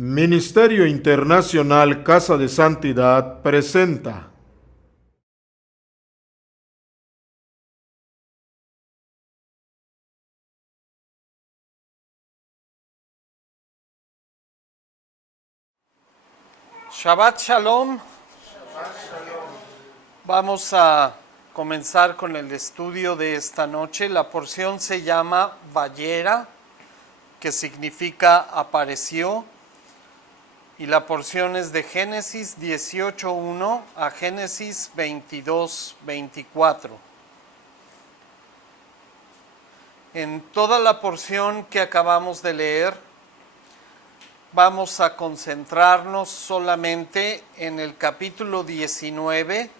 Ministerio Internacional Casa de Santidad presenta Shabbat Shalom. Vamos a comenzar con el estudio de esta noche. La porción se llama Vayera, que significa apareció. Y la porción es de Génesis 18:1 a Génesis 22:24. En toda la porción que acabamos de leer, vamos a concentrarnos solamente en el capítulo 19,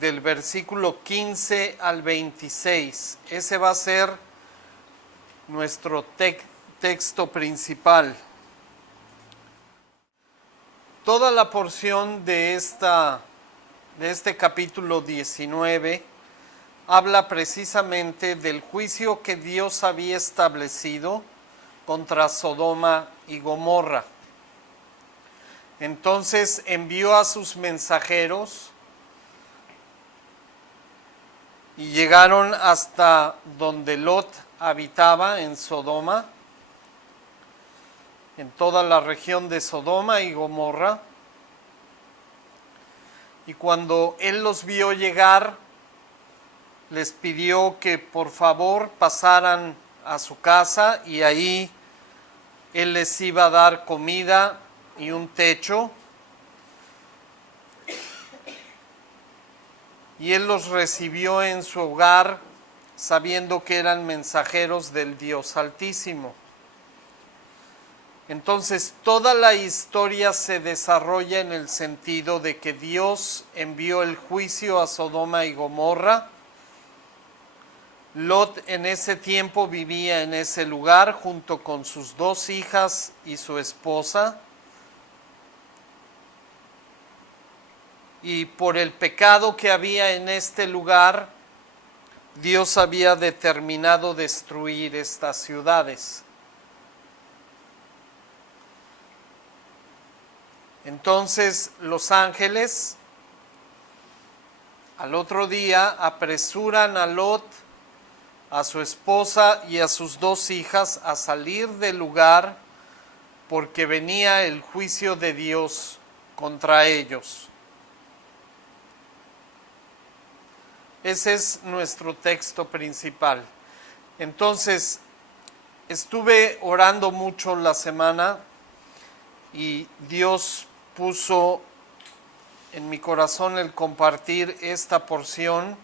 del versículo 15 al 26. Ese va a ser nuestro texto principal. Toda la porción de este capítulo 19 habla precisamente del juicio que Dios había establecido contra Sodoma y Gomorra. Entonces envió a sus mensajeros y llegaron hasta donde Lot habitaba, en Sodoma, en toda la región de Sodoma y Gomorra. Y cuando él los vio llegar, les pidió que por favor pasaran a su casa y ahí él les iba a dar comida y un techo. Y él los recibió en su hogar, sabiendo que eran mensajeros del Dios Altísimo. Entonces, toda la historia se desarrolla en el sentido de que Dios envió el juicio a Sodoma y Gomorra. Lot en ese tiempo vivía en ese lugar junto con sus 2 hijas y su esposa. Y por el pecado que había en este lugar, Dios había determinado destruir estas ciudades. Entonces los ángeles al otro día apresuran a Lot, a su esposa y a sus 2 hijas a salir del lugar porque venía el juicio de Dios contra ellos. Ese es nuestro texto principal. Entonces, estuve orando mucho la semana y Dios puso en mi corazón el compartir esta porción,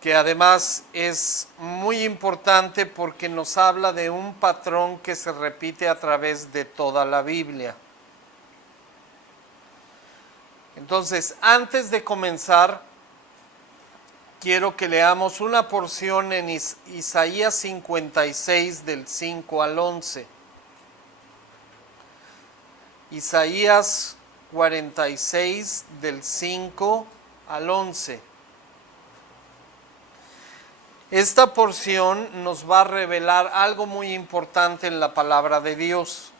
que además es muy importante porque nos habla de un patrón que se repite a través de toda la Biblia. Entonces, antes de comenzar, quiero que leamos una porción en Isaías 56 del 5 al 11. Isaías 46 del 5 al 11. Esta porción nos va a revelar algo muy importante en la palabra de Dios.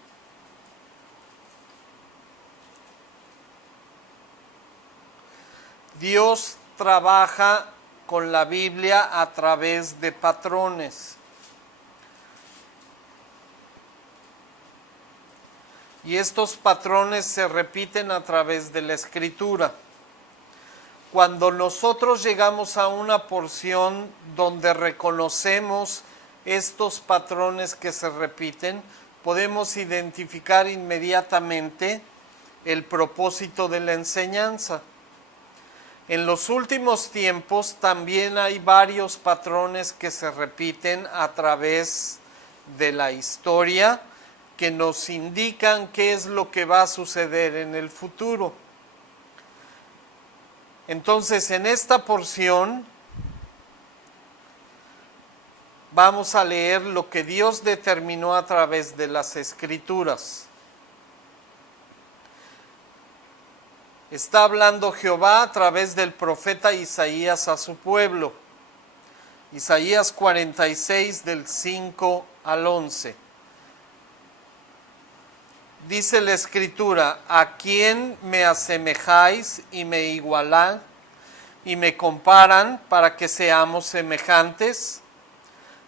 Dios trabaja con la Biblia a través de patrones. Y estos patrones se repiten a través de la Escritura. Cuando nosotros llegamos a una porción donde reconocemos estos patrones que se repiten, podemos identificar inmediatamente el propósito de la enseñanza. En los últimos tiempos también hay varios patrones que se repiten a través de la historia que nos indican qué es lo que va a suceder en el futuro. Entonces, en esta porción vamos a leer lo que Dios determinó a través de las Escrituras. Está hablando Jehová a través del profeta Isaías a su pueblo. Isaías 46 del 5 al 11. Dice la Escritura: ¿a quién me asemejáis y me igualan y me comparan para que seamos semejantes?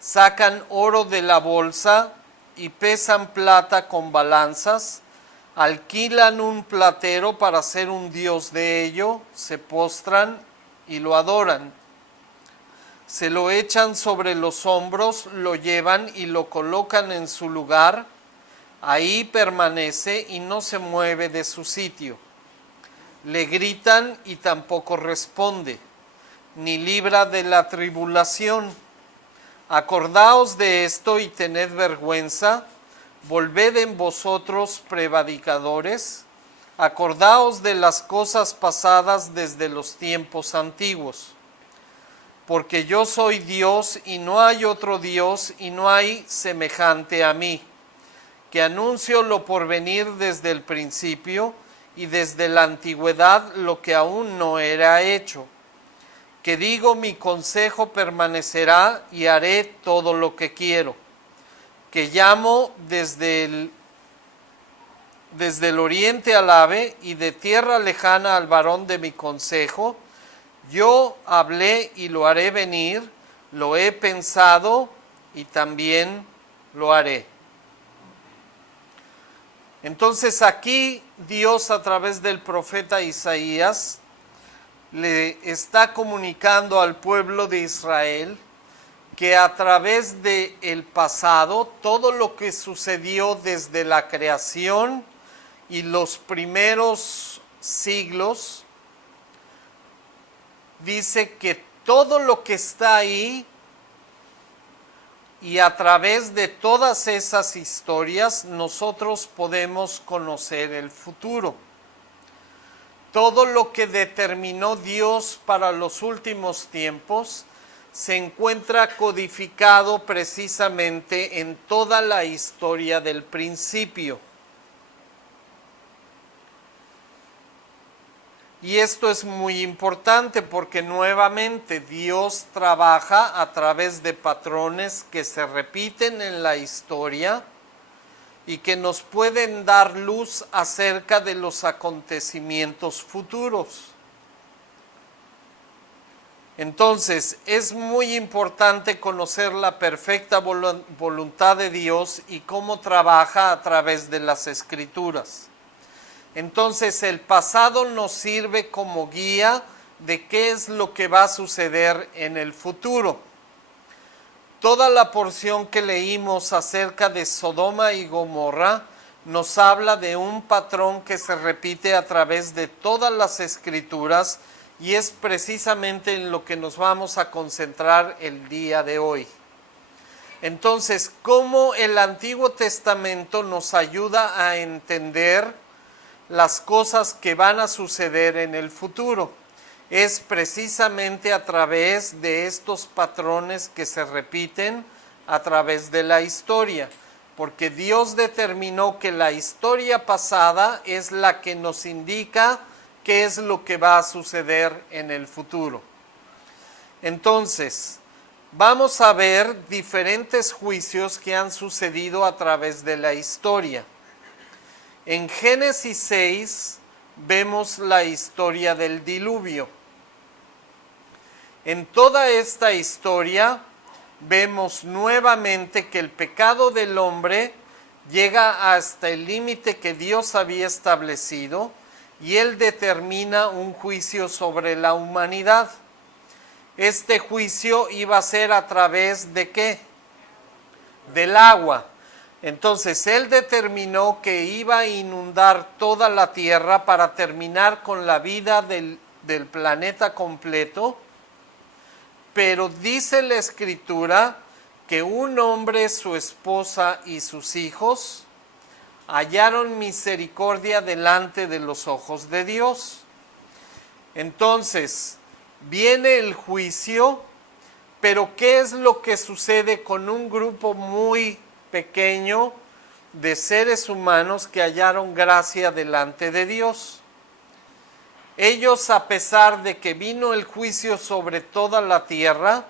Sacan oro de la bolsa y pesan plata con balanzas, alquilan un platero para hacer un dios de ello, se postran y lo adoran. Se lo echan sobre los hombros, lo llevan y lo colocan en su lugar. Ahí permanece y no se mueve de su sitio. Le gritan y tampoco responde, ni libra de la tribulación. Acordaos de esto y tened vergüenza. Volved en vosotros prevaricadores. Acordaos de las cosas pasadas desde los tiempos antiguos. Porque yo soy Dios y no hay otro Dios y no hay semejante a mí, que anuncio lo por venir desde el principio y desde la antigüedad lo que aún no era hecho, que digo mi consejo permanecerá y haré todo lo que quiero, que llamo desde el oriente al ave y de tierra lejana al varón de mi consejo. Yo hablé y lo haré venir, lo he pensado y también lo haré. Entonces aquí Dios, a través del profeta Isaías, le está comunicando al pueblo de Israel que a través del pasado, todo lo que sucedió desde la creación y los primeros siglos, dice que todo lo que está ahí y a través de todas esas historias nosotros podemos conocer el futuro. Todo lo que determinó Dios para los últimos tiempos se encuentra codificado precisamente en toda la historia del principio. Y esto es muy importante porque nuevamente Dios trabaja a través de patrones que se repiten en la historia y que nos pueden dar luz acerca de los acontecimientos futuros. Entonces, es muy importante conocer la perfecta voluntad de Dios y cómo trabaja a través de las Escrituras. Entonces, el pasado nos sirve como guía de qué es lo que va a suceder en el futuro. Toda la porción que leímos acerca de Sodoma y Gomorra nos habla de un patrón que se repite a través de todas las Escrituras y es precisamente en lo que nos vamos a concentrar el día de hoy. Entonces, ¿cómo el Antiguo Testamento nos ayuda a entender las cosas que van a suceder en el futuro? Es precisamente a través de estos patrones que se repiten a través de la historia, porque Dios determinó que la historia pasada es la que nos indica qué es lo que va a suceder en el futuro. Entonces, vamos a ver diferentes juicios que han sucedido a través de la historia. En Génesis 6 vemos la historia del diluvio. En toda esta historia vemos nuevamente que el pecado del hombre llega hasta el límite que Dios había establecido y Él determina un juicio sobre la humanidad. Este juicio iba a ser a través de ¿qué? Del agua. Entonces Él determinó que iba a inundar toda la tierra para terminar con la vida del planeta completo. Pero dice la Escritura que un hombre, su esposa y sus hijos hallaron misericordia delante de los ojos de Dios. Entonces, viene el juicio, pero ¿qué es lo que sucede con un grupo muy pequeño de seres humanos que hallaron gracia delante de Dios? Ellos, a pesar de que vino el juicio sobre toda la tierra,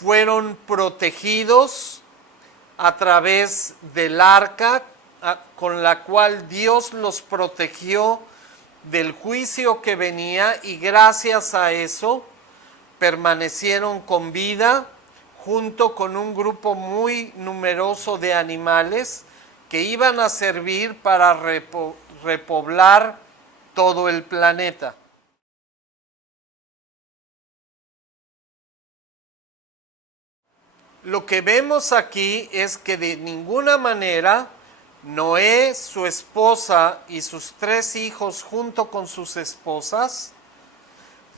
fueron protegidos a través del arca con la cual Dios los protegió del juicio que venía, y gracias a eso permanecieron con vida junto con un grupo muy numeroso de animales que iban a servir para repoblar todo el planeta. Lo que vemos aquí es que de ninguna manera Noé, su esposa y sus 3 hijos junto con sus esposas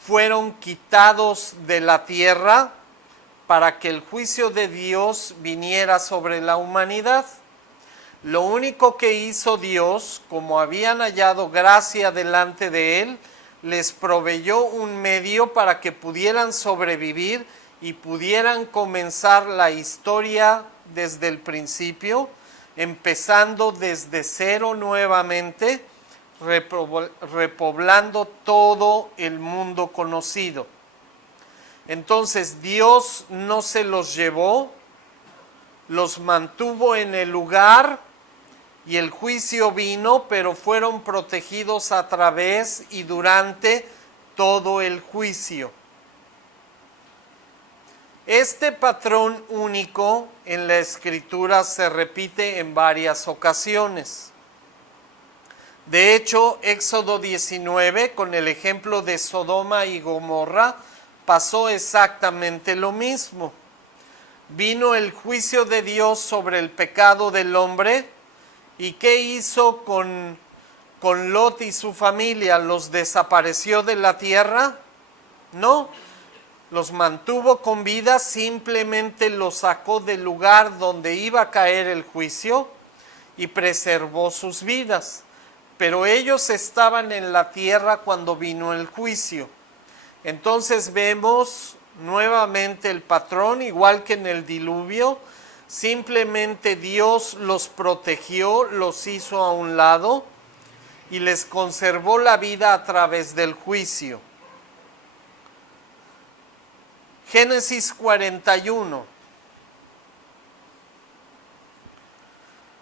fueron quitados de la tierra para que el juicio de Dios viniera sobre la humanidad. Lo único que hizo Dios, como habían hallado gracia delante de Él, les proveyó un medio para que pudieran sobrevivir y pudieran comenzar la historia desde el principio, empezando desde cero nuevamente, repoblando todo el mundo conocido. Entonces Dios no se los llevó, los mantuvo en el lugar y el juicio vino, pero fueron protegidos a través y durante todo el juicio. Este patrón único en la Escritura se repite en varias ocasiones. De hecho, Éxodo 19, con el ejemplo de Sodoma y Gomorra, pasó exactamente lo mismo. Vino el juicio de Dios sobre el pecado del hombre, ¿y qué hizo con Lot y su familia? ¿Los desapareció de la tierra? No. Los mantuvo con vida, simplemente los sacó del lugar donde iba a caer el juicio y preservó sus vidas. Pero ellos estaban en la tierra cuando vino el juicio. Entonces vemos nuevamente el patrón, igual que en el diluvio. Simplemente Dios los protegió, los hizo a un lado y les conservó la vida a través del juicio. Génesis 41.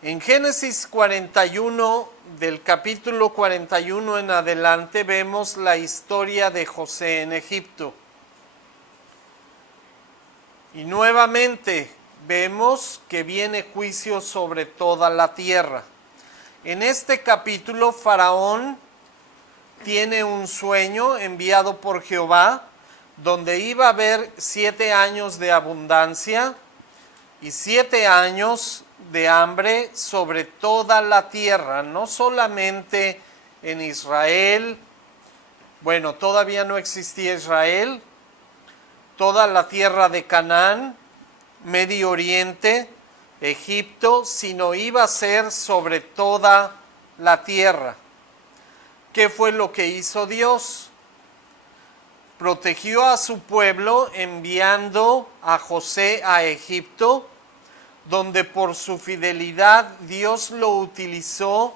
En Génesis 41, del capítulo 41 en adelante, vemos la historia de José en Egipto. Y nuevamente vemos que viene juicio sobre toda la tierra. En este capítulo, Faraón tiene un sueño enviado por Jehová, donde iba a haber 7 años de abundancia y 7 años de hambre sobre toda la tierra, no solamente en Israel. Bueno, todavía no existía Israel, toda la tierra de Canaán, Medio Oriente, Egipto, sino iba a ser sobre toda la tierra. ¿Qué fue lo que hizo Dios? Protegió a su pueblo enviando a José a Egipto, donde por su fidelidad Dios lo utilizó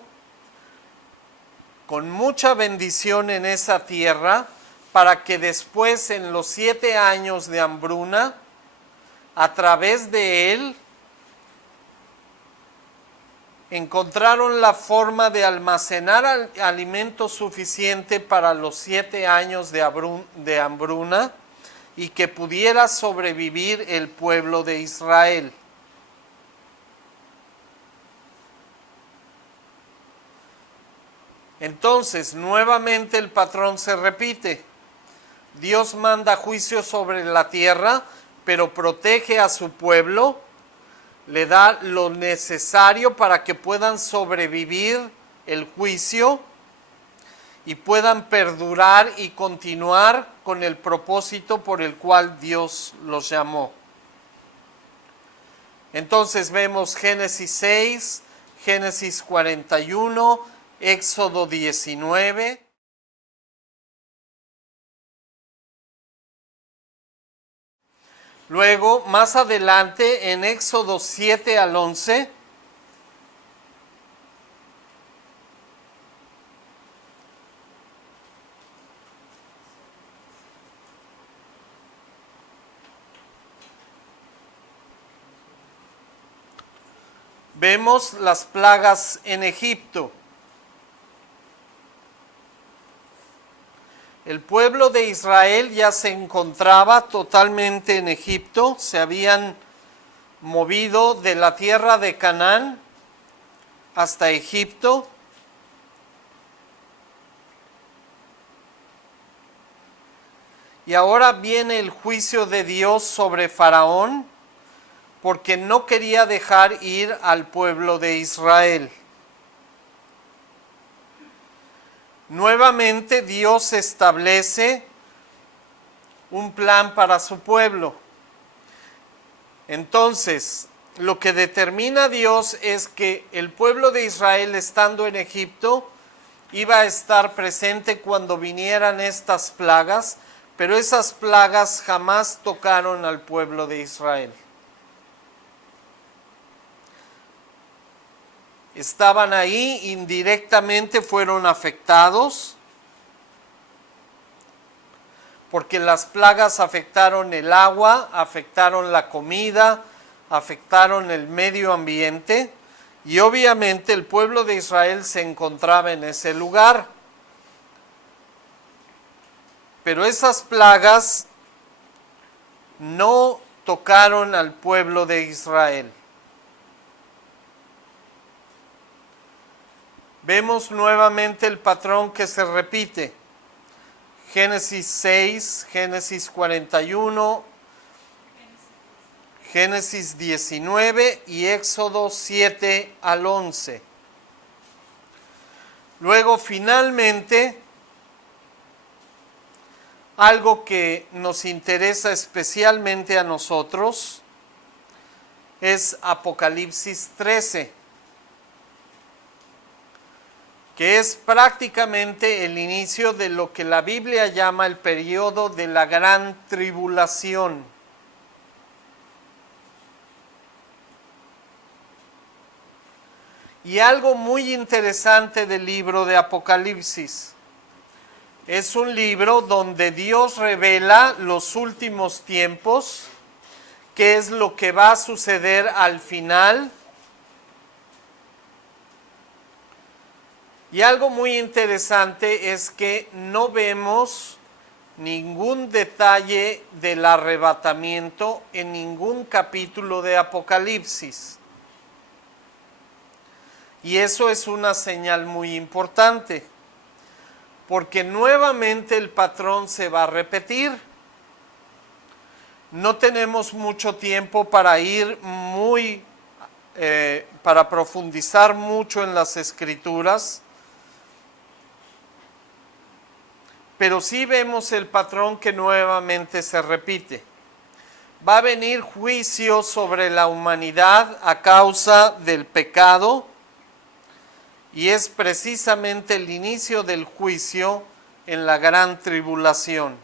con mucha bendición en esa tierra, para que después, en los 7 años de hambruna, a través de él encontraron la forma de almacenar alimento suficiente para los 7 años de hambruna y que pudiera sobrevivir el pueblo de Israel. Entonces, nuevamente el patrón se repite. Dios manda juicio sobre la tierra, pero protege a su pueblo, le da lo necesario para que puedan sobrevivir el juicio y puedan perdurar y continuar con el propósito por el cual Dios los llamó. Entonces vemos Génesis 6, Génesis 41, Éxodo 19. Luego, más adelante, en Éxodo 7 al 11, Vemos las plagas en Egipto. El pueblo de Israel ya se encontraba totalmente en Egipto, se habían movido de la tierra de Canaán hasta Egipto. Y ahora viene el juicio de Dios sobre Faraón, porque no quería dejar ir al pueblo de Israel. Nuevamente Dios establece un plan para su pueblo. Entonces, lo que determina Dios es que el pueblo de Israel, estando en Egipto, iba a estar presente cuando vinieran estas plagas, pero esas plagas jamás tocaron al pueblo de Israel. Estaban ahí, indirectamente fueron afectados, porque las plagas afectaron el agua, afectaron la comida, afectaron el medio ambiente, y obviamente el pueblo de Israel se encontraba en ese lugar. Pero esas plagas no tocaron al pueblo de Israel. Vemos nuevamente el patrón que se repite. Génesis 6, Génesis 41, Génesis 19 y Éxodo 7 al 11. Luego, finalmente, algo que nos interesa especialmente a nosotros es Apocalipsis 13. Que es prácticamente el inicio de lo que la Biblia llama el periodo de la gran tribulación. Y algo muy interesante del libro de Apocalipsis. Es un libro donde Dios revela los últimos tiempos, qué es lo que va a suceder al final. Y algo muy interesante es que no vemos ningún detalle del arrebatamiento en ningún capítulo de Apocalipsis. Y eso es una señal muy importante, porque nuevamente el patrón se va a repetir. No tenemos mucho tiempo para ir para profundizar mucho en las Escrituras, pero sí vemos el patrón que nuevamente se repite. Va a venir juicio sobre la humanidad a causa del pecado, y es precisamente el inicio del juicio en la gran tribulación.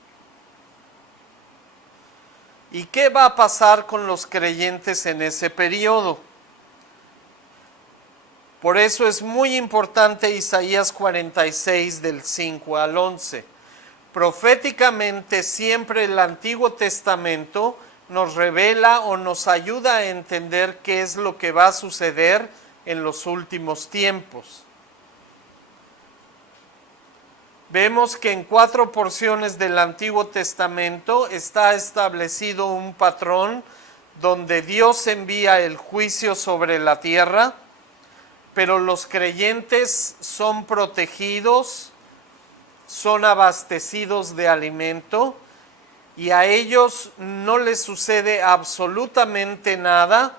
¿Y qué va a pasar con los creyentes en ese periodo? Por eso es muy importante Isaías 46 del 5 al 11. Proféticamente siempre el Antiguo Testamento nos revela o nos ayuda a entender qué es lo que va a suceder en los últimos tiempos. Vemos que en 4 porciones del Antiguo Testamento está establecido un patrón donde Dios envía el juicio sobre la tierra, pero los creyentes son protegidos, son abastecidos de alimento, y a ellos no les sucede absolutamente nada,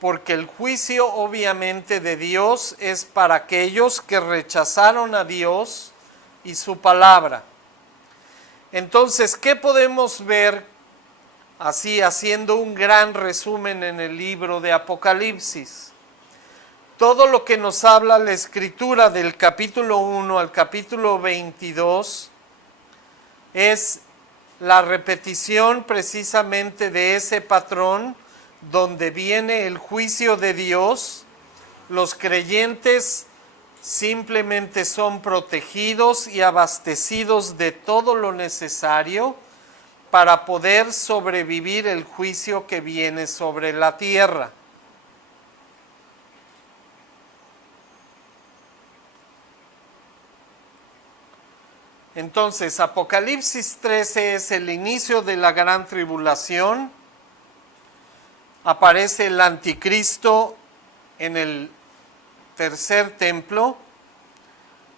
porque el juicio obviamente de Dios es para aquellos que rechazaron a Dios y su palabra. Entonces, ¿qué podemos ver así, haciendo un gran resumen en el libro de Apocalipsis? Todo lo que nos habla la Escritura del capítulo 1 al capítulo 22 es la repetición precisamente de ese patrón donde viene el juicio de Dios. Los creyentes simplemente son protegidos y abastecidos de todo lo necesario para poder sobrevivir el juicio que viene sobre la tierra. Entonces, Apocalipsis 13 es el inicio de la gran tribulación. Aparece el anticristo en el tercer templo,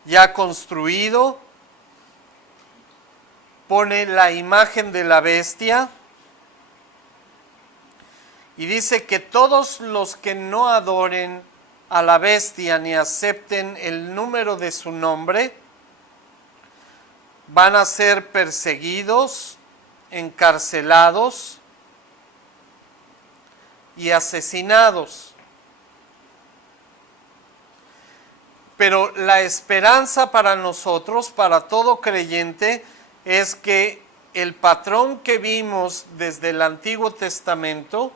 ya construido. Pone la imagen de la bestia. Y dice que todos los que no adoren a la bestia ni acepten el número de su nombre, van a ser perseguidos, encarcelados y asesinados. Pero la esperanza para nosotros, para todo creyente, es que el patrón que vimos desde el Antiguo Testamento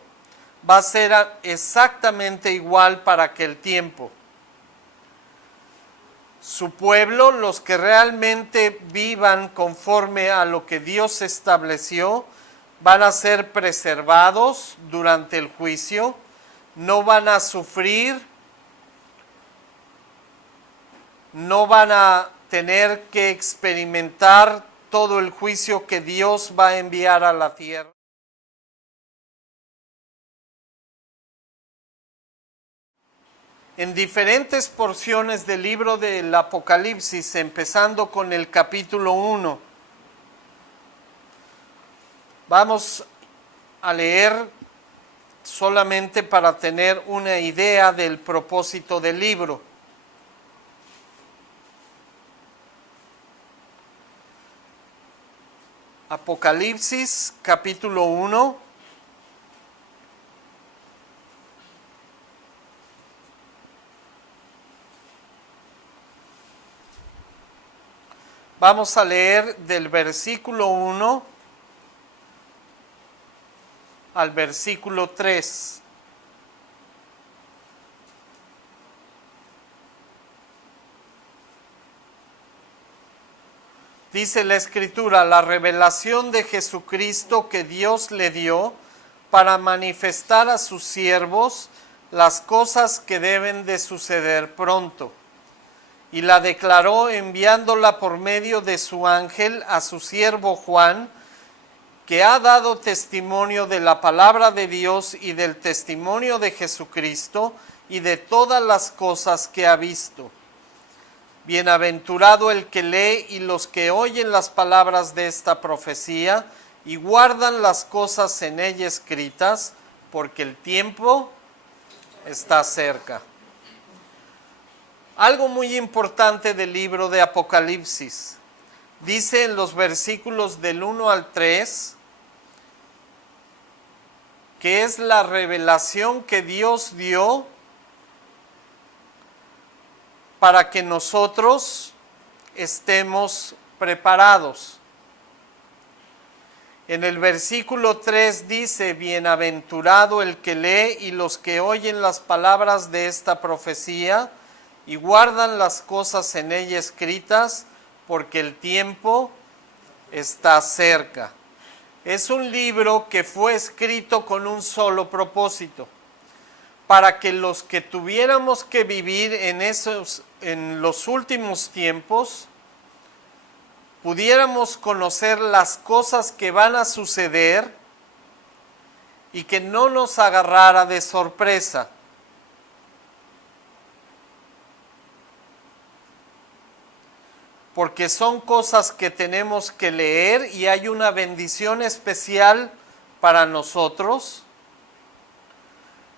va a ser exactamente igual para aquel tiempo. Su pueblo, los que realmente vivan conforme a lo que Dios estableció, van a ser preservados durante el juicio, no van a sufrir, no van a tener que experimentar todo el juicio que Dios va a enviar a la tierra. En diferentes porciones del libro del Apocalipsis, empezando con el capítulo 1, vamos a leer solamente para tener una idea del propósito del libro. Apocalipsis capítulo 1. Vamos a leer del versículo 1 al versículo 3. Dice la Escritura: la revelación de Jesucristo que Dios le dio para manifestar a sus siervos las cosas que deben de suceder pronto. Y la declaró enviándola por medio de su ángel a su siervo Juan, que ha dado testimonio de la palabra de Dios y del testimonio de Jesucristo y de todas las cosas que ha visto. Bienaventurado el que lee y los que oyen las palabras de esta profecía y guardan las cosas en ella escritas, porque el tiempo está cerca. Algo muy importante del libro de Apocalipsis. Dice en los versículos del 1 al 3 que es la revelación que Dios dio para que nosotros estemos preparados. En el versículo 3 dice: bienaventurado el que lee y los que oyen las palabras de esta profecía y guardan las cosas en ella escritas, porque el tiempo está cerca. Es un libro que fue escrito con un solo propósito: para que los que tuviéramos que vivir en los últimos tiempos, pudiéramos conocer las cosas que van a suceder y que no nos agarrara de sorpresa. Porque son cosas que tenemos que leer y hay una bendición especial para nosotros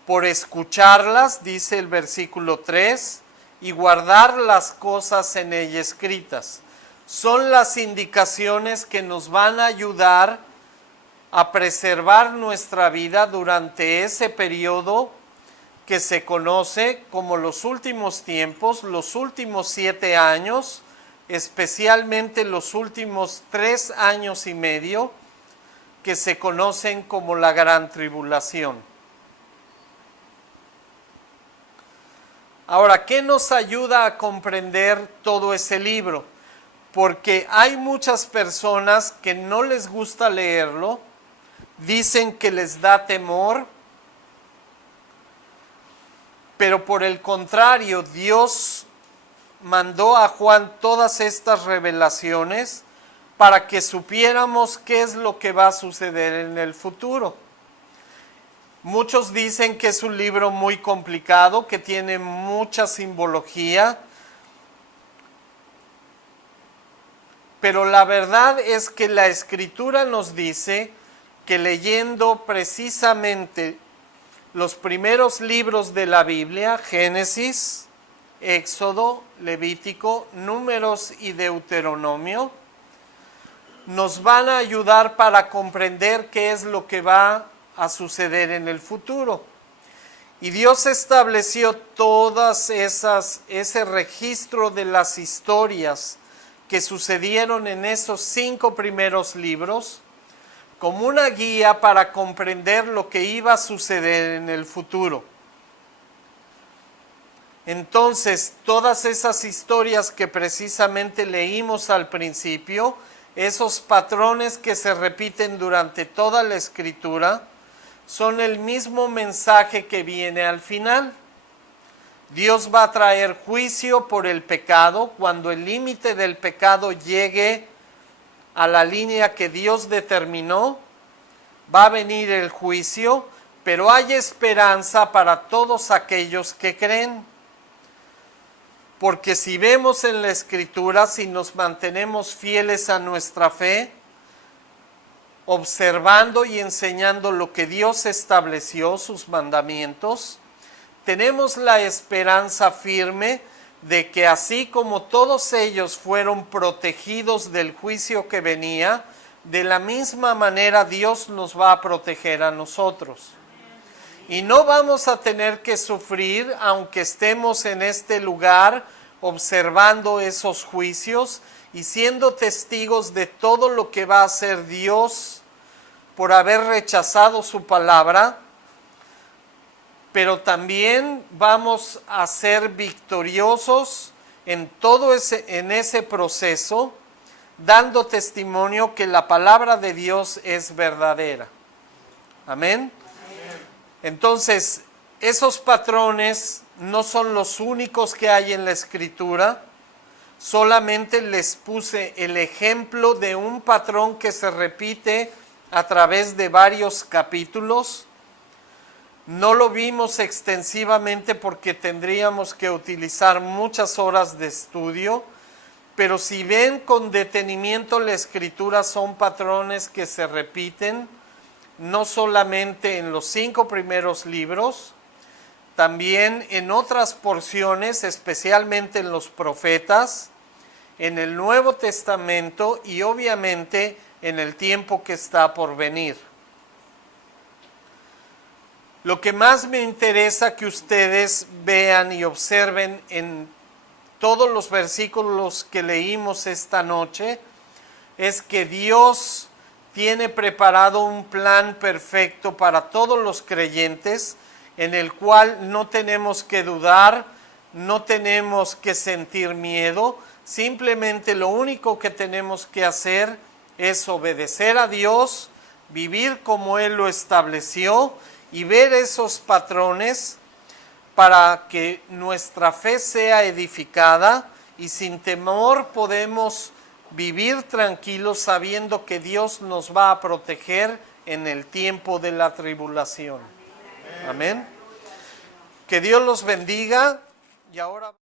por escucharlas, dice el versículo 3, y guardar las cosas en ella escritas. Son las indicaciones que nos van a ayudar a preservar nuestra vida durante ese periodo que se conoce como los últimos tiempos, los últimos 7 años, especialmente los últimos 3 años y medio, que se conocen como la gran tribulación. Ahora, ¿qué nos ayuda a comprender todo ese libro? Porque hay muchas personas que no les gusta leerlo, dicen que les da temor, pero por el contrario, Dios mandó a Juan todas estas revelaciones para que supiéramos qué es lo que va a suceder en el futuro. Muchos dicen que es un libro muy complicado, que tiene mucha simbología, pero la verdad es que la Escritura nos dice que leyendo precisamente los primeros libros de la Biblia, Génesis, Éxodo, Levítico, Números y Deuteronomio, nos van a ayudar para comprender qué es lo que va a suceder en el futuro. Y Dios estableció ese registro de las historias que sucedieron en esos 5 primeros libros como una guía para comprender lo que iba a suceder en el futuro. Entonces, todas esas historias que precisamente leímos al principio, esos patrones que se repiten durante toda la Escritura, son el mismo mensaje que viene al final. Dios va a traer juicio por el pecado cuando el límite del pecado llegue a la línea que Dios determinó. Va a venir el juicio, pero hay esperanza para todos aquellos que creen. Porque si vemos en la Escritura, si nos mantenemos fieles a nuestra fe, observando y enseñando lo que Dios estableció, sus mandamientos, tenemos la esperanza firme de que así como todos ellos fueron protegidos del juicio que venía, de la misma manera Dios nos va a proteger a nosotros. Y no vamos a tener que sufrir, aunque estemos en este lugar observando esos juicios y siendo testigos de todo lo que va a hacer Dios por haber rechazado su palabra, pero también vamos a ser victoriosos en ese proceso, dando testimonio que la palabra de Dios es verdadera. Amén. Entonces, esos patrones no son los únicos que hay en la Escritura. Solamente les puse el ejemplo de un patrón que se repite a través de varios capítulos. No lo vimos extensivamente porque tendríamos que utilizar muchas horas de estudio, pero si ven con detenimiento la Escritura, son patrones que se repiten, no solamente en los 5 primeros libros, también en otras porciones, especialmente en los profetas, en el Nuevo Testamento y obviamente en el tiempo que está por venir. Lo que más me interesa que ustedes vean y observen en todos los versículos que leímos esta noche es que Dios tiene preparado un plan perfecto para todos los creyentes, en el cual no tenemos que dudar, no tenemos que sentir miedo, simplemente lo único que tenemos que hacer es obedecer a Dios, vivir como Él lo estableció y ver esos patrones para que nuestra fe sea edificada y sin temor podemos vivir tranquilos sabiendo que Dios nos va a proteger en el tiempo de la tribulación. Amén. Que Dios los bendiga y ahora